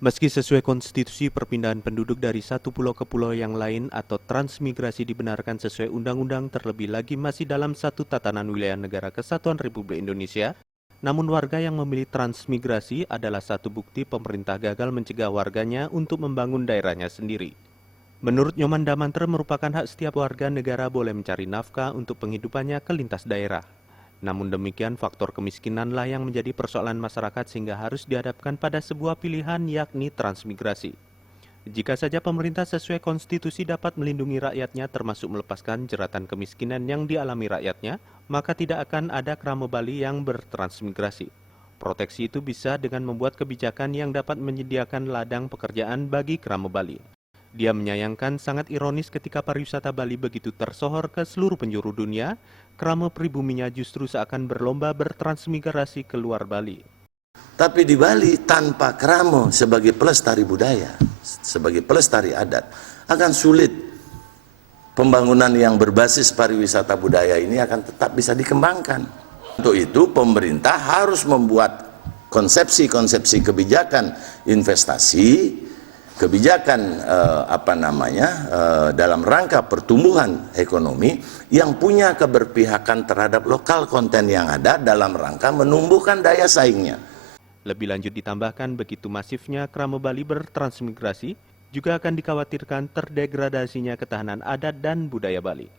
Meski sesuai konstitusi perpindahan penduduk dari satu pulau ke pulau yang lain atau transmigrasi dibenarkan sesuai undang-undang terlebih lagi masih dalam satu tatanan wilayah negara kesatuan Republik Indonesia, namun warga yang memilih transmigrasi adalah satu bukti pemerintah gagal mencegah warganya untuk membangun daerahnya sendiri. Menurut Nyoman Damantre merupakan hak setiap warga negara boleh mencari nafkah untuk penghidupannya ke lintas daerah. Namun demikian, faktor kemiskinanlah yang menjadi persoalan masyarakat sehingga harus dihadapkan pada sebuah pilihan yakni transmigrasi. Jika saja pemerintah sesuai konstitusi dapat melindungi rakyatnya termasuk melepaskan jeratan kemiskinan yang dialami rakyatnya, maka tidak akan ada krama Bali yang bertransmigrasi. Proteksi itu bisa dengan membuat kebijakan yang dapat menyediakan ladang pekerjaan bagi krama Bali. Dia menyayangkan sangat ironis ketika pariwisata Bali begitu tersohor ke seluruh penjuru dunia, krama pribuminya justru seakan berlomba bertransmigrasi ke luar Bali. Tapi di Bali tanpa kramo sebagai pelestari budaya, sebagai pelestari adat, akan sulit pembangunan yang berbasis pariwisata budaya ini akan tetap bisa dikembangkan. Untuk itu pemerintah harus membuat konsepsi-konsepsi kebijakan investasi, kebijakan dalam rangka pertumbuhan ekonomi yang punya keberpihakan terhadap lokal konten yang ada dalam rangka menumbuhkan daya saingnya. Lebih lanjut ditambahkan begitu masifnya krama Bali bertransmigrasi juga akan dikhawatirkan terdegradasinya ketahanan adat dan budaya Bali.